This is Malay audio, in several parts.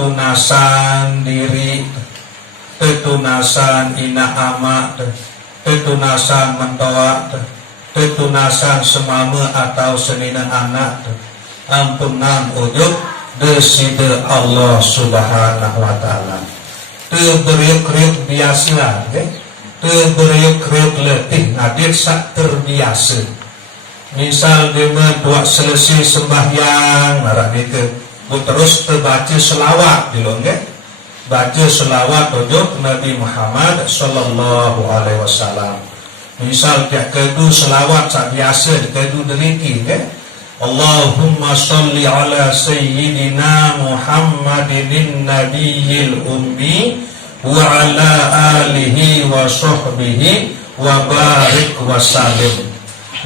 tetunasan diri, tetunasan ina ama, tetunasan mentoa, tetunasan semama atau senina anak, ampunan ujub deside Allah Subhanahu wa taala. Teu beriuk-riuk biasa, teu beriuk-riuk letih ngadir sak terbiasa. Misal dia buat selesai sembahyang, marah dia terus terbaca selawat dulu, baca selawat ujub Nabi Muhammad sallallahu alaihi wasallam. Misal tiap kedu selawat sak biasa kedu deriki, Allahumma sholli ala sayyidina Muhammadin nabiyil ummi wa ala alihi wa sahbihi wa barik wa salim.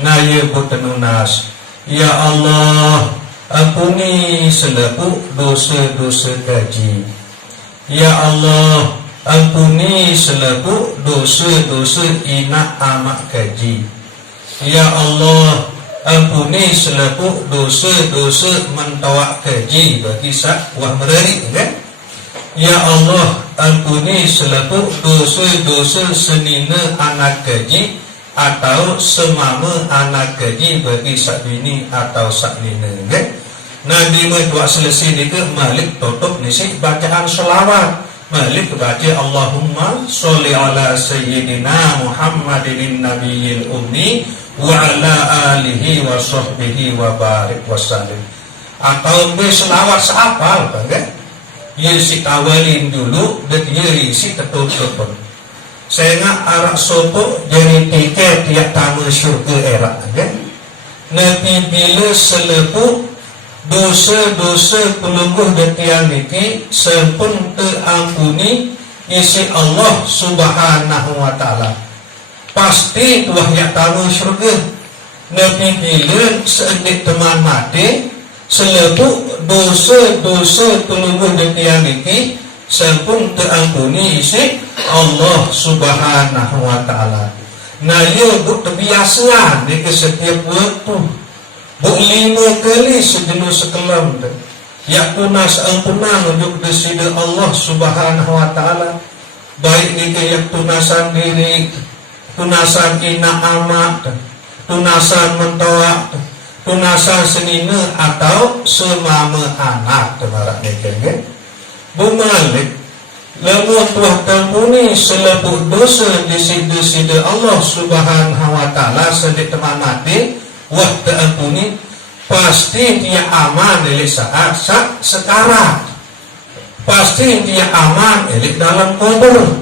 Naya butenunas, ya Allah, ampuni selaku dosa-dosa kaji. Ya Allah, ampuni selaku dosa-dosa ina amak kaji. Ya Allah, ampuni selaku dosa-dosa mentawak kaji bagi sak wah merari, Ya Allah, ampuni selaku dosa-dosa senina anak kaji atau semama anak kaji bagi sak bini atau sak nina, Nah di buat selesai ni ke malik tutup nisi bacaan selawat. Malik baca Allahumma sholli ala sayyidina Muhammadin nabiyil ummi wa ala alihi wa sahbihi wa barik wa salim. Atau selawat seapal, ya si kawalin dulu dan ya isi ketutup. Saya nak arak sopo jadi tiket tiap tamu syurga erak, Nabi bila selepu dosa-dosa pelungguh detiang niki sempun terampuni isi Allah Subhanahu wa taala. Pasti tuah yak tamu syurga. Nabi bila seendik teman mati selepu dosa-dosa pelungguh detiang niki sempun terampuni isi Allah Subhanahu wa taala. Nah ia buk terbiasaan di setiap waktu. Buk 5 kali sejenuh sekelam ya tunas ampunan untuk deside Allah Subhanahu wa taala. Baik ni yang tunasan diri, tunasan ina amat, tunasan mentoa, tunasan senina atau semama anak temarak ni Bumalik lamun tuah kampuni selebut dosa deside Allah Subhanahu wa taala sedik teman mati wah terampuni pasti dia aman dari saat sekarang, pasti dia aman dari dalam kubur,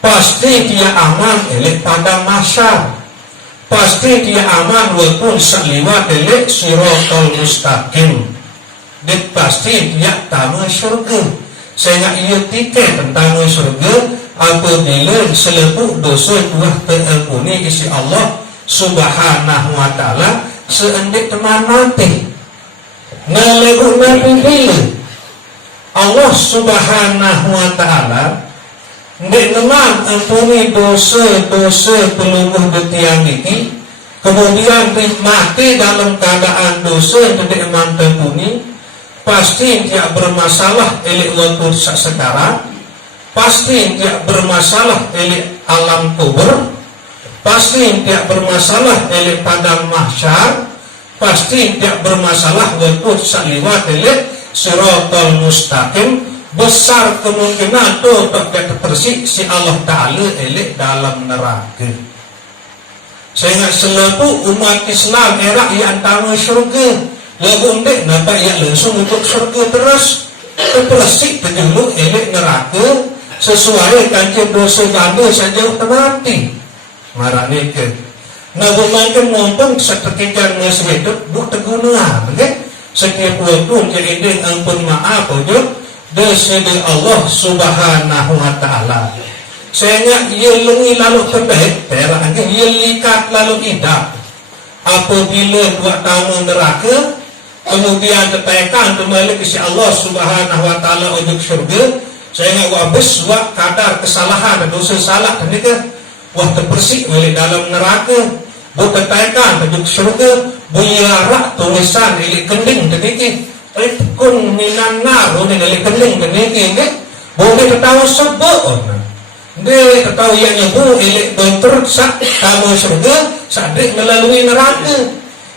pasti dia aman dari padang mahsyar, pasti dia aman walaupun seliwat dari siratal mustaqim, dan pasti dia tamu syurga. Sehingga ia tiket tentang syurga apabila selepuk dosa tuah terampuni isi Allah Subhanahu wa taala seendik teman mati. Nalebu nabi bila Allah Subhanahu wa taala ndik nemang ampuni dosa-dosa pelungguh detiang niki, kemudian mati dalam keadaan dosa ndik emang ampuni, pasti tidak bermasalah elik waktu sekarang, pasti tidak bermasalah elik alam kubur, pasti tidak bermasalah oleh padang mahsyar, pasti tidak bermasalah waktu saliwat oleh siratal mustaqim. Besar kemungkinan tu tak tersik si Allah Ta'ala oleh dalam neraka. Sehingga selepu umat Islam era yang tamu syurga lagu ndek nampak yang langsung untuk syurga terus tersik terjuluk oleh neraka sesuai kancing dosa ganda saja mati. Marah ni ke nah bukan mumpung seketika masa hidup buk terguna, setiap waktu jadi dia ampun maaf ujub deside Allah Subhanahu wa taala. Sehingga ia lengi lalu terbaik perak ia likat lalu idap apabila buat tamu neraka kemudian tertekan kembali ke Allah Subhanahu wa taala ujub syurga. Sehingga habis buat kadar kesalahan dosa salah kan wah terbersih oleh dalam neraka, bukan taikan tajuk syurga, buyarak tulisan ilik kending sedikit, kun minan nar ni dari kening kening ke boleh ketahu sebut dia ketahu yang nyebu elek bentur sak kamu surga sadik melalui neraka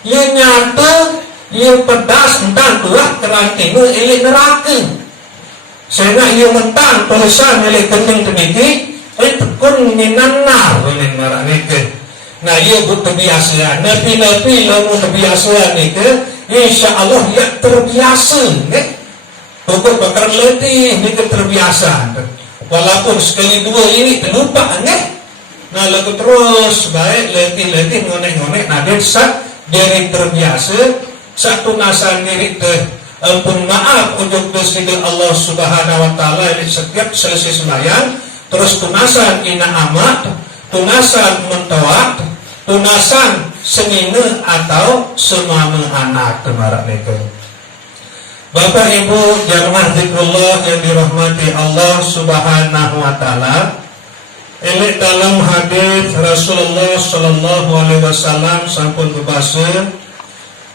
ia nyata ia pedas entah tuah keranting elek neraka sehingga ia mentang tulisan elek kening kening kun minan nar ni neraka ke nah ia butuh biasa nabi-nabi lalu terbiasa ni ke insya Allah ya terbiasa pokok bakar letih ni terbiasa walaupun sekali dua ini terlupa nah lagu terus baik letih ngonek-ngonek nah dia sak dari terbiasa satu nasan diri ampun maaf untuk dosa Allah subhanahu wa ta'ala ini setiap selesai sembahyang terus tunasan ina amat tunasan mentawat tunasan senina atau semama anak kemarak mereka. Bapak Ibu jamaah zikrullah yang dirahmati Allah subhanahu wa ta'ala, ini dalam hadis Rasulullah sallallahu alaihi wasallam sampun berbahasa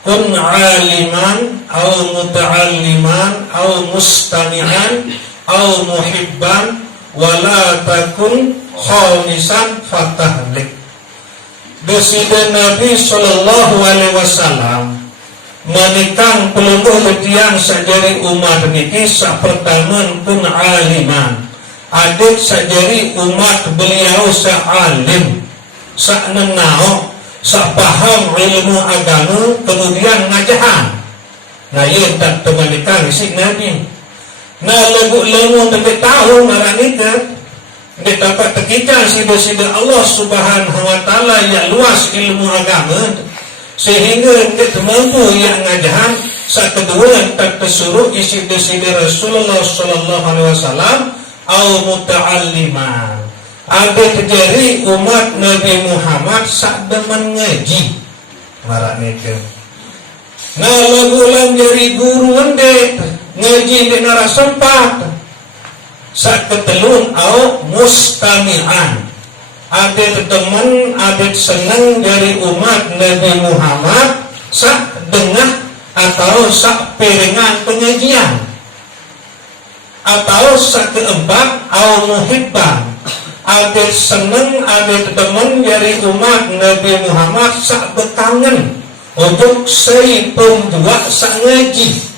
kun aliman au muta'alliman au mustami'an au muhibban wala takun khamisan fatahlik. Presiden Nabi Sallallahu Alaihi Wasallam menikang peluluh letiang sajari umat niki sak pertama pun aliman adik sajari umat beliau sak alim sak nenau sak paham ilmu agama kemudian ngajahan nah ia tak menikang isi Nabi nah lagu-lagu tapi tahu maranika dia dapat terkita sida-sida Allah subhanahu wa ta'ala yang luas ilmu agama sehingga dia mampu yang ngajahan saat kedua tak tersuruh sida-sida Rasulullah sallallahu alaihi wasallam au muta'alliman ada terjadi umat Nabi Muhammad saat demen ngaji marah nikah nah lagu-lagu dari guru ende ngaji di nara sempat saat ketelun au mustami'an ada teman ada senang dari umat Nabi Muhammad saat dengar atau saat piringan pengajian atau saat keempat au muhibban ada senang ada teman dari umat Nabi Muhammad saat berkangen untuk saya pembuat saat ngaji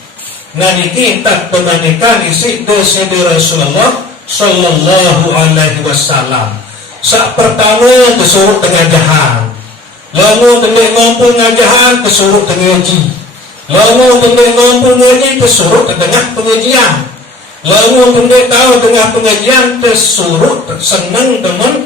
nah kita perbandingkan isi dosa Rasulullah sallallahu alaihi wasallam saat pertama kesuruh pengajahan lalu tengah mampu ngajahan kesuruh pengaji lalu tengah mampu ngaji kesuruh tengah pengajian lalu tengah tahu tengah pengajian kesuruh senang teman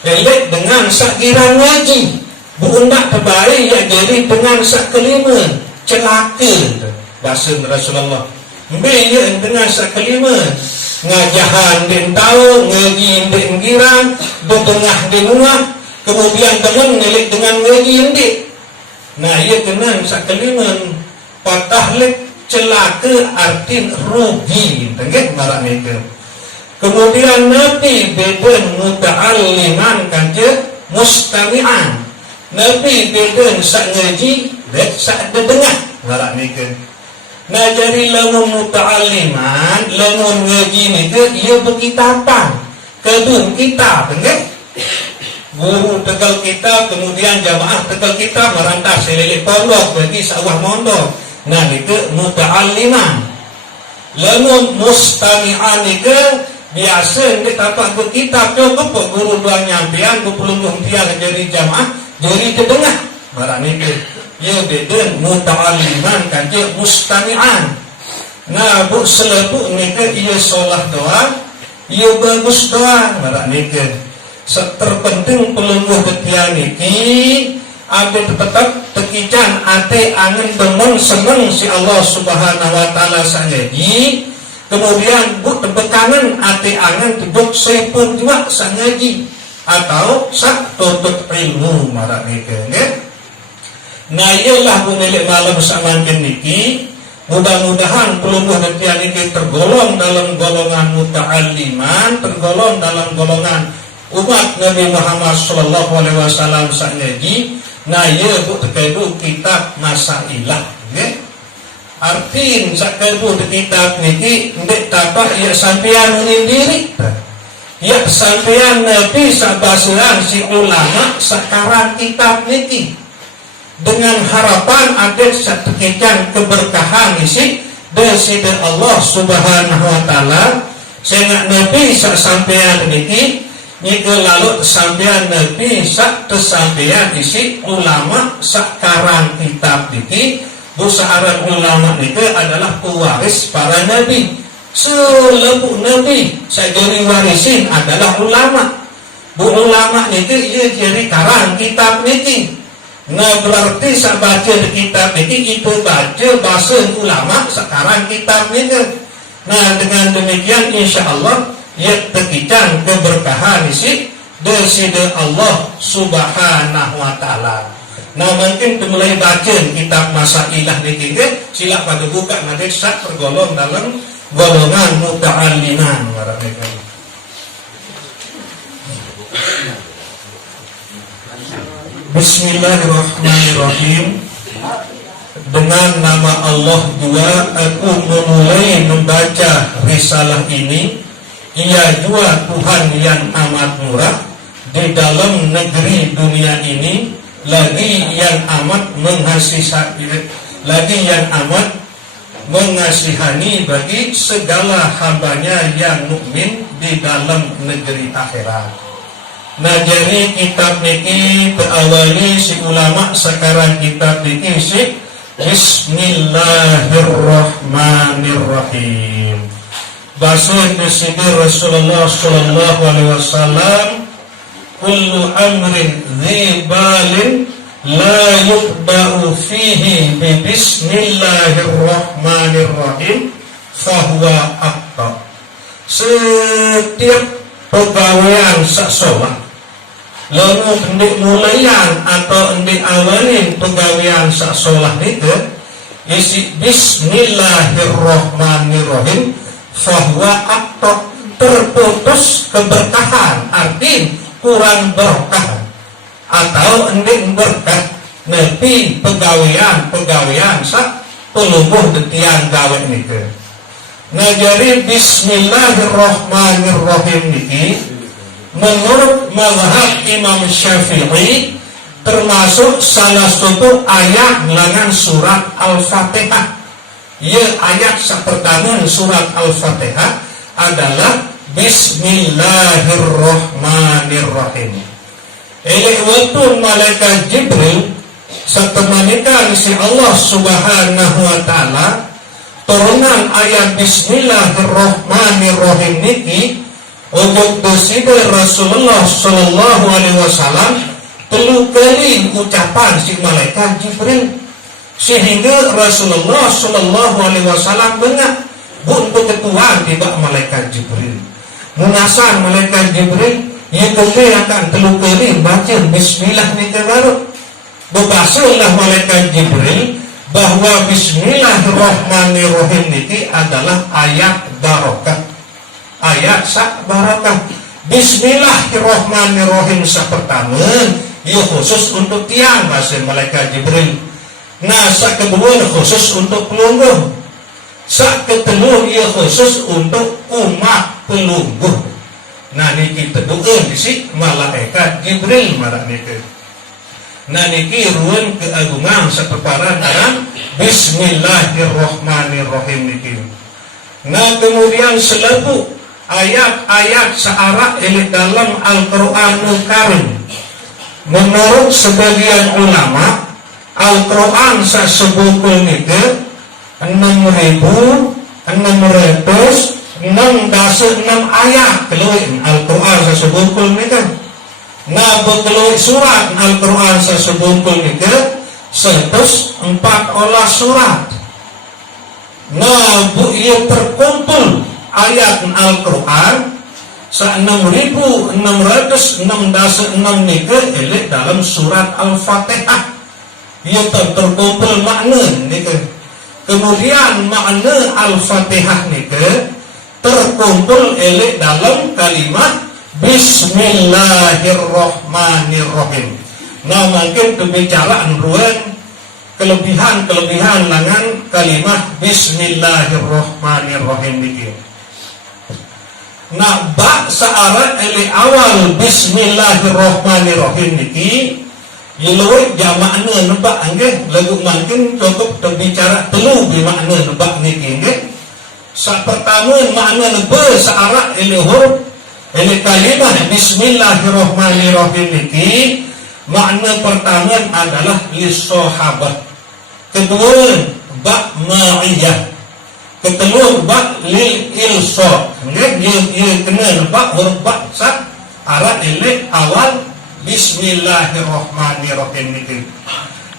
elek dengan sak kira ngaji buundak terbaik yang jadi dengan sak kelima celaka bahasa Rasulullah Bila dengan sakelima ngajahan din tahu ngaji din girang betengah din rumah kemudian teman ngelik dengan ngaji indik nah ia kena sakelima patahlik celaka artin rugi tengok marah mereka kemudian Nabi beden muta'alliman kanja mustami'an Nabi beden sak ngaji dan sak dengar marah mereka nah jadi lamun muta'alliman lamun ngaji ni ke ia berkitapan kedun kita tengok guru tegal kita kemudian jamaah tegal kita merantah selilik pondok bagi sawah mondok nah ni ke muta'alliman lamun mustami'an ni ke biasa dia tapak berkitab cukup guru dua nyampian 20 tiang jadi jamaah jadi terdengar barang ni ke ia beden muta'alliman kan dia mustami'an nah bu selepuk ni ke ia solah doa ia bagus doa barang ni ke terpenting pelungguh ketian niki ada tetap tekican ate angin demen seneng si Allah subhanahu wa ta'ala sangaji kemudian bu tebekanan ate angin tebuk sepun juga sangaji atau sak tutup ilmu marah niki nah ialah bumilik malam samankin niki mudah-mudahan pelungguh ketian niki tergolong dalam golongan muta'alliman tergolong dalam golongan umat Nabi Muhammad sallallahu alaihi wasallam saknyaji nah ia bu terkaitu kitab masailah nggih artin sakebu di kitab niki ndek tabah ya sampean diri ya sampean Nabi sabasiran si ulama sekarang kitab niki dengan harapan ada setekican keberkahan isi dari Allah Subhanahu wa taala sehingga Nabi sak sampean niki nyike lalu sampean Nabi sak tesampean isi ulama sekarang kitab niki busaharan ulama niki adalah pewaris para nabi selebu nabi sageri warisin adalah ulama bu ulama niki ia jadi karang kitab niki. Nah berarti sak baca di kitab niki itu baca bahasa ulama sekarang kitab niki. Nah dengan demikian insya Allah ya terkicang keberkahan isi dari Allah Subhanahu wa taala. Nah mungkin mulai baca kitab Masailah niki sila pada buka nanti sak tergolong dalam golongan muta'alliman warahmatullahi. Bismillahirrahmanirrahim. Dengan nama Allah jua aku memulai membaca risalah ini. Ia jua Tuhan yang amat murah di dalam negeri dunia ini, lagi yang amat mengasihani bagi segala hambanya yang mukmin di dalam negeri akhirat. Nah jadi kitab niki berawali si ulama sekarang kitab niki si Bismillahirrahmanirrahim. Bahasa Indonesia Rasulullah Sallallahu Alaihi Wasallam, kullu amrin dzibalin la yuqba'u fihi bi Bismillahirrahmanirrahim fahuwa aqta. Setiap pegawaian saksolah lalu hendak mulayan atau hendak awalin pegawaian saksolah itu isi Bismillahirrahmanirrahim fahuwa aqta, terputus keberkahan, arti kurang berkah atau hendak berkah nepi pegawaian sak pelumbuh detian gawe itu. Nah jadi Bismillahirrahmanirrahim niki menurut mazhab Imam Syafi'i termasuk salah satu ayat melangan surat Al-Fatihah. Ya ayat pertama surat Al-Fatihah adalah Bismillahirrahmanirrahim. Oleh waktu malaikat Jibril setemanikan si Allah Subhanahu wa taala turunan ayat Bismillahirrahmanirrahim niki untuk dosida Rasulullah Sallallahu Alaihi Wasallam telu kali ucapan si malaikat Jibril sehingga Rasulullah Sallallahu Alaihi Wasallam bengak bun ketuaan tiba malaikat Jibril munasan malaikat Jibril yang akan telu kali baca Bismillah niki baru bebasalah malaikat Jibril bahwa Bismillahirrahmanirrahim niki adalah ayat barokah, ayat sak barakah. Bismillahirrahmanirrahim sak pertama ia khusus untuk tiang bahasa malaikat Jibril. Nah sak kedua khusus untuk pelungguh, sak ketiga ia khusus untuk umat pelungguh. Nah niki tedukeun si malaikat Jibril marah niki. Nah niki ruang keagungan sepeparan dalam Bismillahirrahmanirrahim niki. Nah kemudian selebu ayat-ayat searah ini dalam Al-Quranul Karim. Menurut sebagian ulama, Al-Quran sesebukul niki 6.666 ayat keluin Al-Quran sesebukul niki. Nah bekeluit surat Al-Quran sesebungkul niki 104 surat. Nah bu ia terkumpul ayat Al-Quran 6.666 niki elek dalam surat Al-Fatihah. Ia terkumpul makna niki. Kemudian makna Al-Fatihah niki terkumpul elek dalam kalimat Bismillahirrahmanirrahim. Nah mungkin kebicaraan ruang kelebihan dengan kalimat Bismillahirrahmanirrahim niki. Nah, bak searah eli awal Bismillahirrahmanirrahim niki Yeloi jamakna nebak angge lagu mungkin cukup terbicara telu di makna nebak niki angge. Sa pertama makna nebak searah eli huruf eli kalimat Bismillahirrahmanirrahim niki. Makna pertama adalah lisahabat. Kedua bak ma'iyah. Kedua bak lil ilsa. Dia kena nebak huruf bak sa arah eli awal Bismillahirrahmanirrahim itu.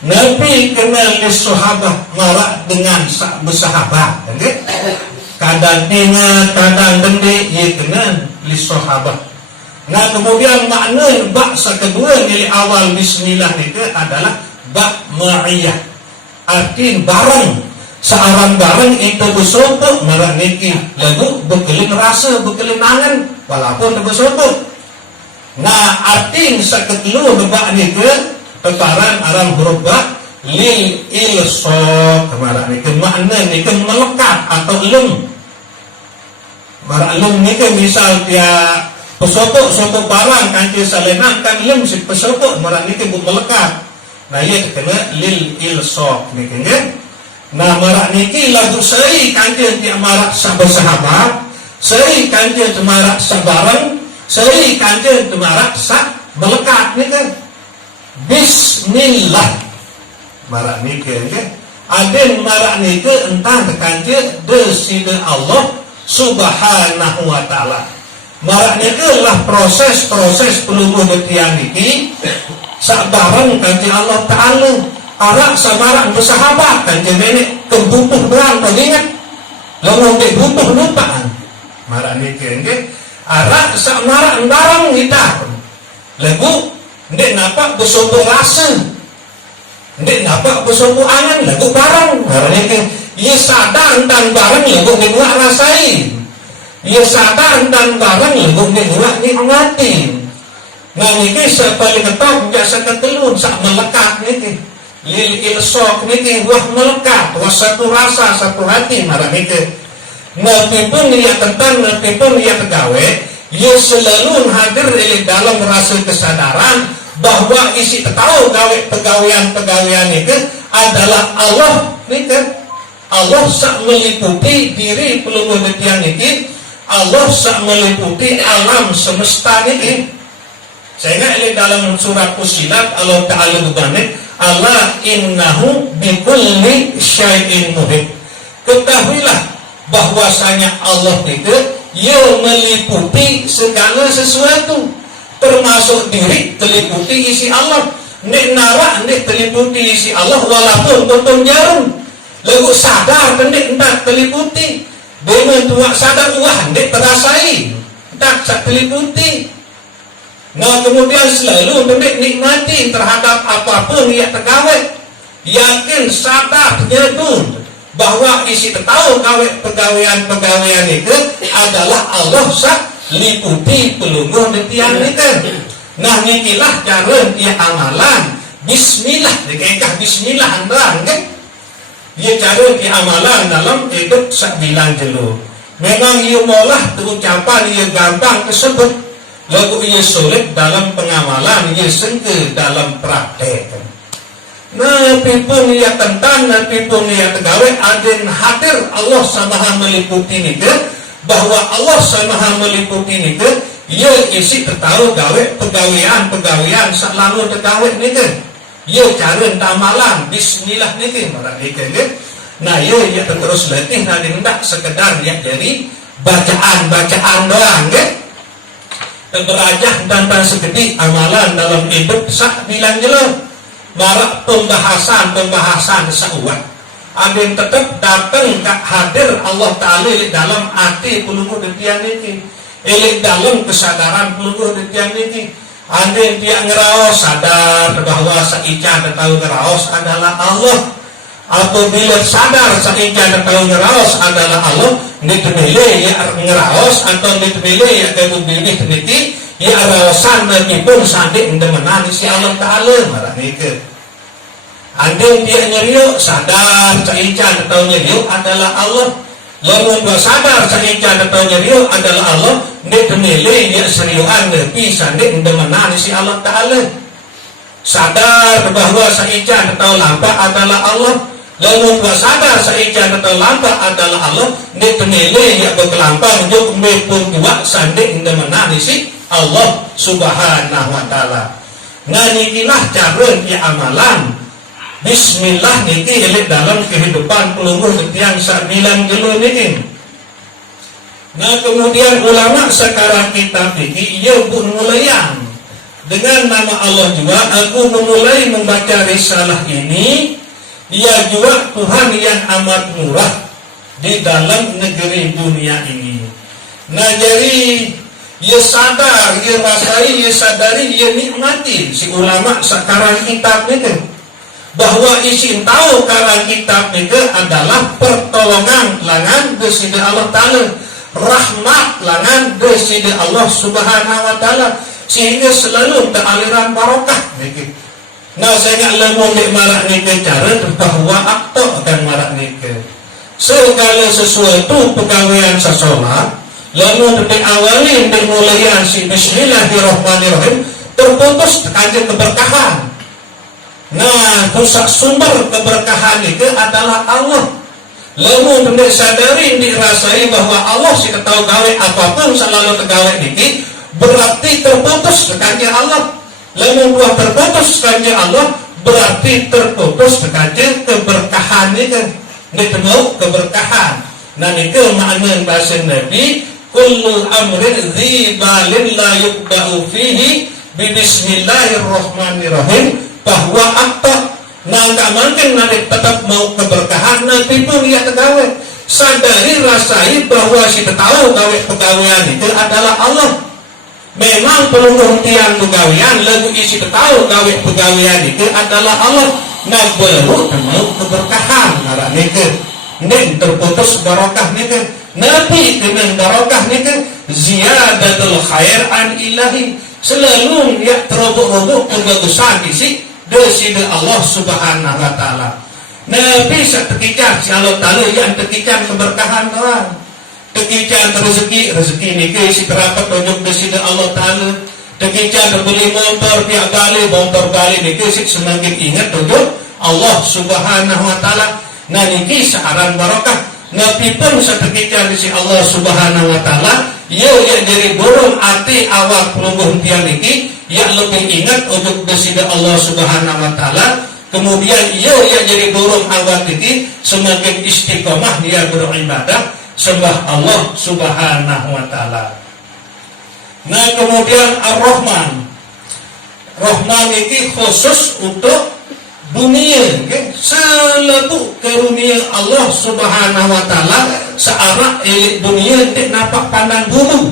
Nabi kenal sahabat marak dengan bersahabat, kadang tinggal, kadang dendek, ia kenal sahabat. Nah kemudian makna bak kedua nilai awal Bismillah itu adalah bak ma'iyah, arti barang. Seorang barang itu bersopok marak niki lagu berkelin rasa, berkelin angan, walaupun bersopok. Nah arti saketlu nebak ni ke perkaran aram huruf bak lil ilsaq kemarin ni ke makna ni ke melekat atau lem. Marak lem ni ke misal dia pesopok barang kanci salenan kan lem si pesopok marak ni ke melekat. Nah ia kena lil ilsaq ni ke. Nah marak ni ke lagu sei kanci dia marak sahabat, sei kanci marak sabarang. Seri kanjeng temarak sak melekat ni kan Bismillah marak ni kan aden marak ni ke entah kanjeng deside Allah subhanahu wa ta'ala. Marak ni ke lah proses peluluh betian ini sak barang kanjeng Allah ta'ala arak sabarak bersahabat kanjeng nenek kebutuh berang palingat lalu dek butuh lupaan marak ni kan arak sak marak barang kita lagu ndek nampak bersombong rasa, ndek nampak bersombong angan lagu barang barang itu ia sadar dan barang lagu ngewak rasain, ia sadar dan barang lagu ngewak nikmatin. Nah ini sepaling ketop biasa ketelun sak melekat niki lil ilsaq niki wah melekat wah satu rasa satu hati marah niki. Nabi pun ia tentang, nabi pun ia pegawai, ia selalu hadir dalam rasa kesadaran bahwa isi tahu pegawaian itu adalah Allah ni kan. Allah sak meliputi diri peluluh betian ini, Allah sak meliputi alam semesta ini. Sehingga dalam surat Fussilat Allah Ta'ala berbalik, Allah innahu bikulli syai'in muhit. Ketahuilah bahwasanya Allah itu ia meliputi segala sesuatu, termasuk diri terliputi isi Allah. Nek narak nek terliputi isi Allah walaupun potong jarum lalu sadar nek tak terliputi dengan tuak sadar wah nek terasai tak terliputi. Nah kemudian selalu nek nikmati terhadap apapun ia tergawai, yakin sadar nyadun bahwa isi tahu pegawaian itu adalah Allah sak liputi pelungguh detian itu. Nah nikilah cara dia amalan Bismillah, dikaitkah Bismillah andang kan? Dia cara dia amalan dalam hidup sak bilang jelu. Memang ia molah ucapan ia gampang tersebut, lalu ia sulit dalam pengamalan, ia sengke dalam praktek. Nabi pun ia tentang, nabi pun ia tegawai aden hadir Allah samaha meliputi itu, bahwa Allah samaha meliputi itu ia isi tertahu gawe pegawaian selalu tegawai itu ia cara tamalan Bismillah itu marah itu. Nah ia terus letih nanti hendak sekedar ya dari bacaan doang kan, berajah tanpa segede amalan dalam hidup sak bilang jelas. Marak pembahasan seuat adin tetap datang ke hadir Allah Ta'ala dalam hati pelungguh detian ini, dalam kesadaran pelungguh detian ini. Adin dia ngeraos sadar bahwa saica tahu ngeraos adalah Allah. Apabila sadar saica tahu ngeraos adalah Allah, ditebele ya ngeraos atau ditebele ya kebubili teniti ya rawasan nabi pun sandik demenan si Allah Ta'ala marah itu. Andeng dia nyerio sadar caican atau nyerio adalah Allah. Lamun gua sadar caican atau nyerio adalah Allah, nek temele dia seriuan nepi sande menani si Allah Taala. Sadar bahwa caican atau lampa adalah Allah. Lamun gua sadar caican atau lampa adalah Allah, nek temele dia berkelampang juk mepun dua sande menani si Allah Subhanahu wa taala. Nganikilah cara dia amalan Bismillah niki elit dalam kehidupan pelungguh yang sabilan gelo niki. Nah kemudian ulama sekarang kita fikih ia pun mulayan dengan nama Allah juga. Aku memulai membaca risalah ini. Ia juga Tuhan yang amat murah di dalam negeri dunia ini. Nah jadi ia sadar, ia rasai, ia sadari, ia nikmati si ulama sekarang kitab niki. Bahwa isin tahu karang kitab itu adalah pertolongan langan dari Allah Ta'ala, rahmat langan dari Allah Subhanahu wa taala, sehingga selalu kealiran barokah. Nah saya lemon di marak nike cara bahwa akto dan marak nike segala sesuatu pegawaian sesolat lalu diawali dimulayan si Bismillahirrahmanirrahim terputus tekannya keberkahan. Nah, pusat sumber keberkahan itu adalah Allah. Lalu benar sadari dirasai bahwa Allah sih tahu gawe apapun selalu tergawe niki berarti terputus tekannya Allah. Lalu buah terputus tekannya Allah berarti terputus tekannya keberkahan itu. Ini penuh keberkahan. Nah itu makna bahasa Nabi kullu amrin dzibalin la yuqba'u fihi bi bismillahirrahmanirrahim. Bahwa apa nggak mungkin nanti tetap mau keberkahan nanti pun dia tegawai sadari rasai bahwa si tahu gawe pegawaian itu adalah Allah. Memang pelungguh tiang pegawaian lagu isi tahu gawe pegawaian itu adalah Allah. Nah baru mau keberkahan arah nika nih terputus barokah nika nabi dengan barokah nika ziyadatul khair an ilahi selalu ya terobok-robok kebagusan isi dari Allah Subhanahu wa taala. Nabi seketika si Allah Taala yang tekikan keberkahan doang. Tekikan rezeki niki si terapat tunjuk dari Allah Taala. Tekikan beli motor tiap kali motor kali niki si semakin ingat tunjuk Allah Subhanahu wa taala. Nah niki searan barokah. Nabi pun seketika si Allah Subhanahu wa taala ia yang jadi burung hati awak pelungguh tiang niki yang lebih ingat untuk bersidah Allah Subhanahu wa taala. Kemudian ia yang jadi burung awak ini semakin istiqomah dia beribadah sembah Allah Subhanahu wa taala. Nah kemudian Ar-Rahman. Rahman ini khusus untuk dunia, okay? Selalu karunia Allah Subhanahu wa taala searah elik dunia tidak nampak pandang bulu.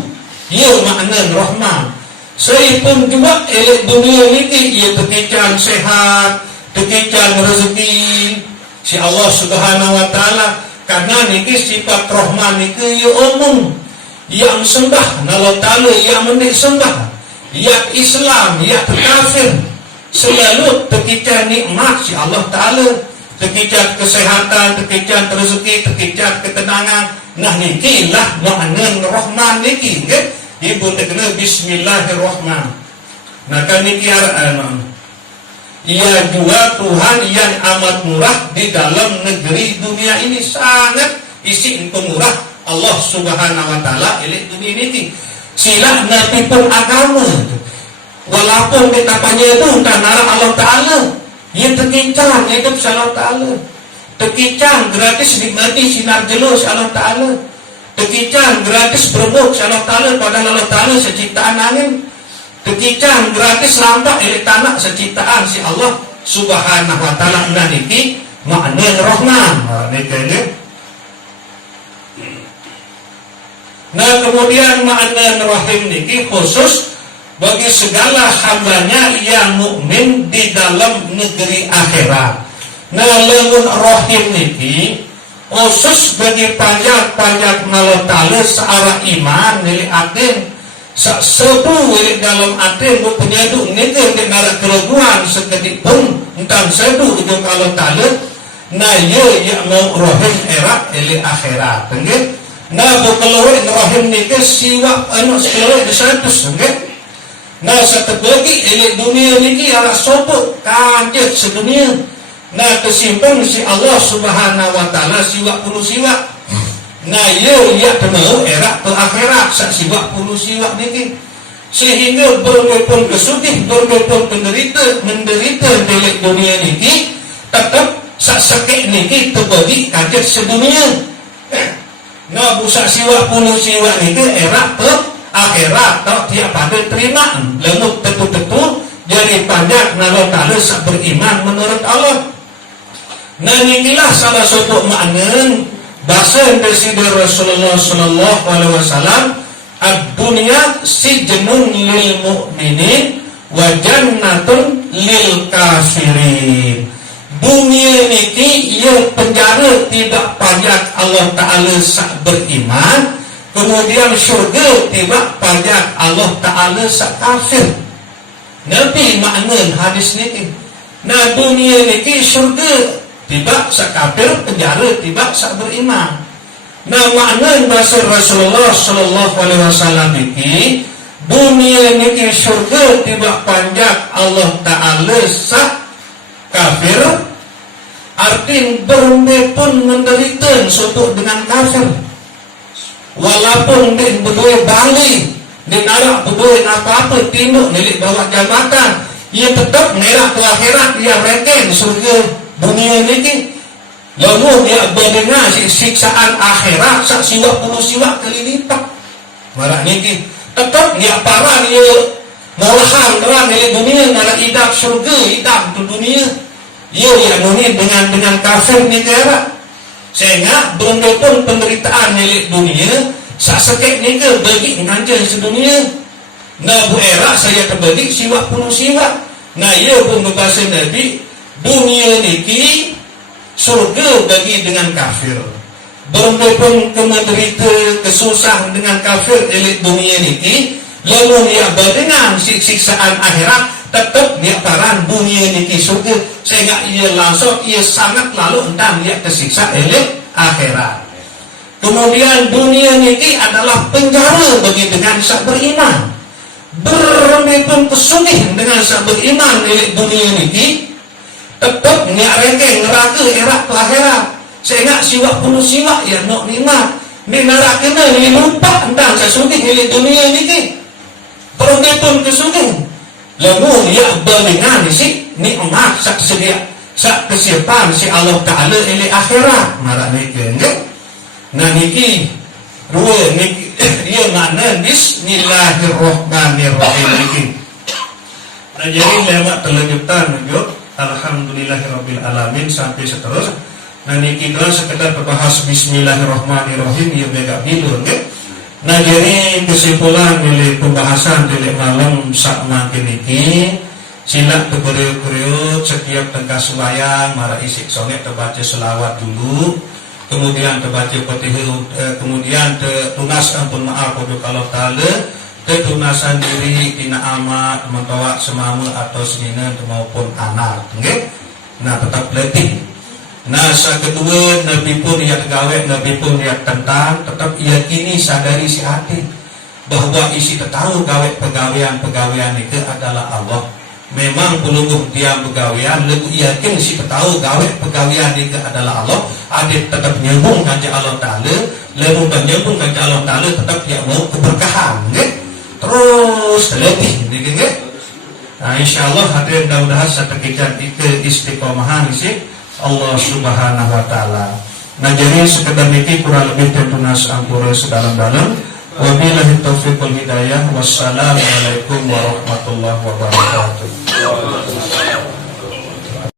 Ia makna Rahman. Saya pun juga elit dunia ini ia tekikan sehat, tekikan rezeki si Allah Subhanahu wa taala karena niki sifat Rahman niki ia umum yang sembah Allah taala yang mendik sembah ya Islam ya kafir selalu tekikan nikmat si Allah taala tekikan kesehatan tekikan rezeki tekikan ketenangan. Nah niki lah makna Rahman niki nggih. Ibu terkena Bismillahirrahmanirrahim. Nah kan ini ia juga Tuhan yang amat murah di dalam negeri dunia ini sangat isi pemurah Allah Subhanahu wa taala elit dunia ini. Sila nabi pun agama walaupun betapanya itu tanara Allah taala ia tekican hidup Allah taala tekican gratis nikmati sinar jelas Allah taala. Tekican gratis berebut Allah Ta'ala pada Allah Ta'ala seciptaan angin. Tekican gratis lampak dari tanah seciptaan si Allah Subhanahu wa taala. Nah niki makna Rahman. Nah kemudian makna Rahim niki khusus bagi segala hambanya yang mukmin di dalam negeri akhirat. Nah lamun Rahim niki khusus bagi pajak Allah Ta'ala searah iman nilai adil sak sebu dalam atin bu penyadu nege ke narak keraguan sekedik pun entang sedu itu kalau talet na ye ya mau rohim erat eli akhirat nge na bu keluar rohim nege siwa anu keluar di status nge na satebagi eli dunia niki arah sopo kaget sedunia na kesimpan si Allah subhanahu wa ta'ala siwa puluh siwa na ye ya tenau erat ke akhirat sak siwa puluh siwa niki sehingga bermepun kesudih bermepun menderita delik dunia niki tetap sak sakit niki terbagi kaget sedunia na busak siwa puluh siwa niki erat ke akhirat tak tiap pada terima lemut tetu-tetu jadi panjang nalo ta'ala sak beriman menurut Allah. Nah inilah salah satu makna bahasa dari Rasulullah sallallahu alaihi wasallam ad-dunya sijnun lil mu'minin wa jannatun lil kafirin. Dunia niki ia penjara tidak pajak Allah Ta'ala sak beriman, kemudian syurga tiba pajak Allah Ta'ala sak kafir. Nabi makna hadis niki. Nah dunia niki syurga tiba sak kafir, penjara tiba sak beriman. Nah makna bahasa Rasulullah sallallahu alaihi wasallam niki dunia niki syurga tiba pajak Allah Ta'ala sak kafir, arti berumbe pun menderita suatu dengan kafir. Walaupun dia berdua balik, dia narak berdua apa-apa tinduk milik bawah jabatan, ia tetap merak ke akhirat, dia reken surga dunia ini. Lalu dia berdengar siksaan akhirat sak siwa puluh siwa kali lipat. Marak niki tetap dia parah dia molahan orang milik dunia narak idap surga, idap tu dunia. Ia yang ini dengan kafir ni kira. Sehingga berumbe pun penderitaan milik dunia sak sekek ni ke bagi ngancang sedunia. Nah bu era saya terbagi siwa puluh siwa. Nah ia pun berbahasa Nabi dunia niki surga bagi dengan kafir. Berumbe pun kemenderita kesusah dengan kafir milik dunia niki. Lalu ia berdengar siksaan akhirat tetap dia paran dunia niki surga, sehingga ia langsung ia sangat lalu entah dia tersiksa oleh akhirat. Kemudian dunia niki adalah penjara bagi dengan sak beriman. Bermepun kesudih dengan sak beriman oleh dunia niki tetap nyak rengkeng neraka erat ke akhirat, sehingga siwa puluh siwa ya nak nikmat ni neraka ni lupa entah sesudih oleh dunia niki. Bermepun kesudih lalu ia berdengar si nikmat sak sedia sak kesiapan si Allah Ta'ala oleh akhirat marak niki nggih. Nah niki dua niki dia makna bismillahirrahmanirrahim niki. Nah jadi lewat terlanjutan juga alhamdulillahirabbil alamin sampai seterusnya. Nah niki kalau sekedar berbahas bismillahirrahmanirrahim ia megak bilu nggih. Nah jadi kesimpulan dari pembahasan dari malam sak makin ini silap berkeriut setiap tengkah sembahyang marah isik songek terbaca selawat dulu, kemudian terbaca fatihah, kemudian tunas ampun maaf untuk Allah Ta'ala, ketunasan diri tina amat mentawak semama atau senina maupun anak okay? Nah tetap letih. Nah saat kedua Nabi pun ia tegawai, Nabi pun ia tentang tetap yakini sadari si hati bahwa isi tahu gawe pegawaian itu adalah Allah. Memang pelungguh dia pegawaian lebih yakin si tahu gawe pegawaian itu adalah Allah. Adik tetap nyambung kanca Allah Ta'ala, lebih nyambung kanca Allah Ta'ala tetap dia mau keberkahan terus lebih gitu. Nah insyaallah hadirin mudah-mudahan setekikan ke istiqomahan isi Allah Subhanahu wa Ta'ala. Nah jadi sekedar niki kurang lebih tentunas ampura sedalam-dalam. Wabillahi taufiq wal hidayah. Wassalamualaikum warahmatullahi wabarakatuh.